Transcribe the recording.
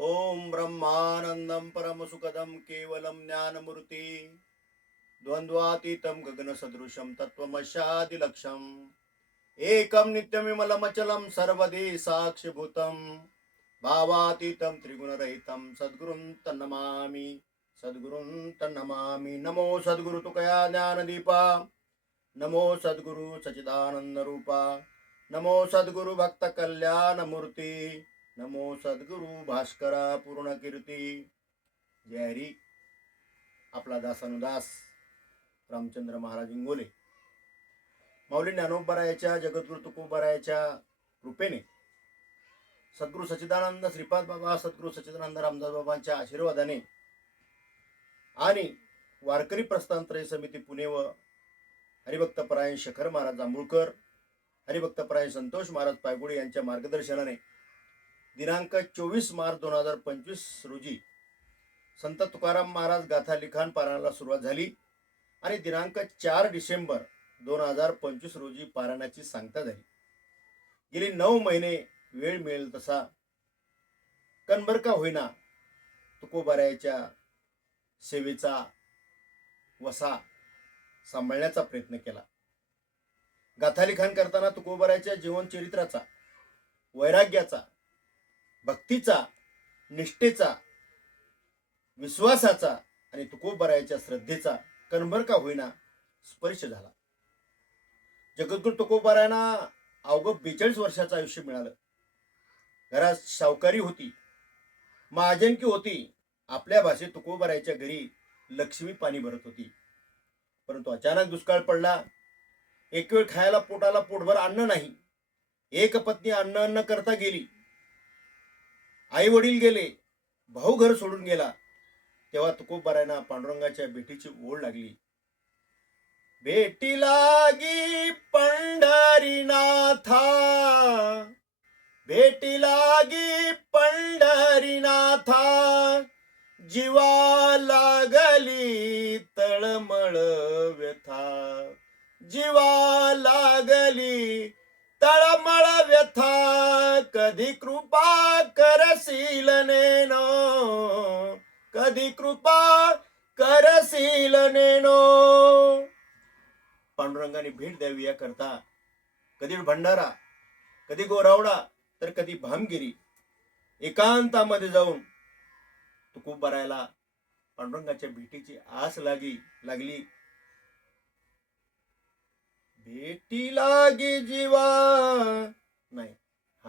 ओम ब्रह्मानंदं परमसुखदं केवलं ज्ञानमूर्ति द्वंद्वातीतं गगनसदृशं तत्त्वमस्यादिलक्ष्यम् एकं नित्यमिमलमचलं सर्वदे साक्षिभूतं भावातीतं त्रिगुणरहितं सद्गुरुं तन्नमामि नमो सद्गुरु तुकया ज्ञानदीपा नमो सद्गुरु सच्चिदानंद रूपा नमो सद्गुरु भक्त कल्याण मूर्ती नमो सद्गुरु भास्करा पूर्ण कीर्ती. जय हरी. आपला दासानुदास रामचंद्र महाराज इंगोले माऊली ज्ञानोबरायाच्या जगद्गुरु तुकोबरायाच्या कृपेने सद्गुरु सच्चिदानंद श्रीपाद बाबा सद्गुरु सच्चिदानंद रामदास बाबांच्या आशीर्वादाने आणि वारकरी प्रस्थान त्रय समिती पुणे व हरिभक्तपरायण शेखर महाराज जांभूळकर हरिभक्तपरायण संतोष महाराज पायगुडे यांच्या मार्गदर्शनाने दिनांक 24 मार्च 2025 रोजी संत तुकाराम महाराज गाथा लिखाण पारायणाला सुरुवात झाली आणि दिनांक 4 डिसेंबर 2025 रोजी पारायणाची सांगता झाली. गेली 9 महिने वेळ मिळेल तसा कणभर का होईना तुकोबारायाच्या सेवेचा वसा सांभाळण्याचा प्रयत्न केला. गाथा लिखाण करताना तुकोबारायाच्या जीवनचरित्राचा, वैराग्याचा, भक्तीचा, निष्ठेचा, विश्वासाचा आणि तुकोबारायाच्या श्रद्धेचा कणभर का होईना स्पर्श झाला. जगद्गुरु तुकोबारायांना अवघं 42 वर्षाचं आयुष्य मिळालं. घरात सावकारी होती, महाजनकी होती. आपल्या भाषेत तुकोबारायाच्या घरी लक्ष्मी पाणी भरत होती. परंतु अचानक दुष्काळ पडला. एक वेळ खायला पोटाला पोटभर अन्न नाही. एक पत्नी अन्न करता गेली. आई वडील गेले, भाऊ घर सोडून गेला. तेव्हा तुकोबारायांना पांडुरंगाच्या भेटीची ओढ लागली. भेटी लागी पंढरीनाथा, भेटी लागी पंढरीनाथा, जीवा लागली तळमळ व्यथा, जीवा लागली तळमळ व्यथा, कधी कृपा करशील नेनो, कधी कृपा करशील नेनो. पांडुरंगाने भेट द्यावी याकरता कधी भंडारा, कधी गोरावडा तर कधी भामगिरी एकांतामध्ये जाऊन तुकोबारायाला पांडुरंगाच्या भेटीची आस लागली. भेटी लागी जीवा नाही,